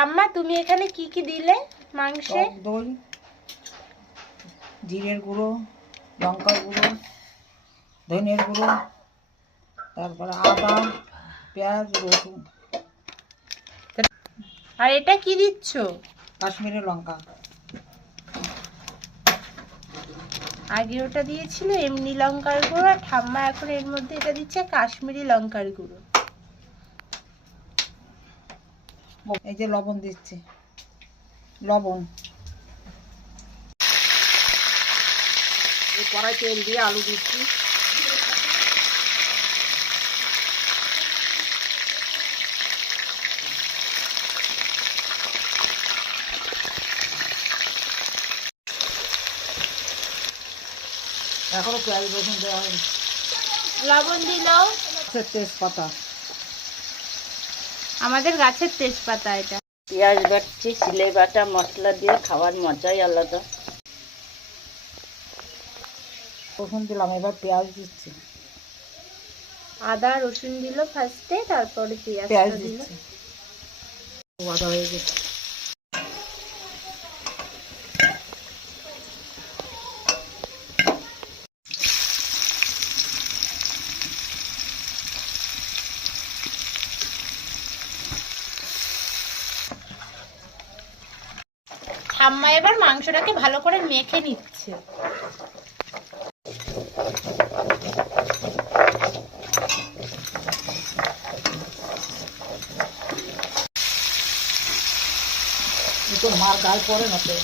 ঠাম্মা তুমি এখানে কি কি দিলে মাংসে? দই, জিরের গুঁড়ো, লঙ্কার গুঁড়ো, ধনের গুঁড়ো, তারপরে আদা, পেঁয়াজ, রসুন। আর এটা কি দিচ্ছ? কাশ্মীরি লঙ্কা। আগে ওটা দিয়েছিল এমনি লঙ্কার গুঁড়ো, আর ঠাম্মা এখন এর মধ্যে এটা দিচ্ছে কাশ্মীরি লঙ্কার গুঁড়ো। এই যে লবণ দিচ্ছি, লবণ। কড়াই তেল দিয়ে আলু দিচ্ছি। এখনো পেঁয়াজ রসুন দেওয়া হয়নি। লবণ দিল। তেজপাতা, আমাদের গাছের তেজপাতা এটা। পেঁয়াজ বাটছি, সিলে বাটা মশলা দিয়ে খাওয়ার মজাই আলাদা। রসুন দিলাম, এবার পেঁয়াজ দিচ্ছি। আদা রসুন দিল ফার্স্টে, তারপরে পেঁয়াজ পেঁয়াজটা দিল। দিচ্ছি। আদা হয়ে গেছে। ঠাম্মা এবার মাংসটাকে ভালো করে মেখে নিচ্ছে। মার গায়ে পড়ে না তো।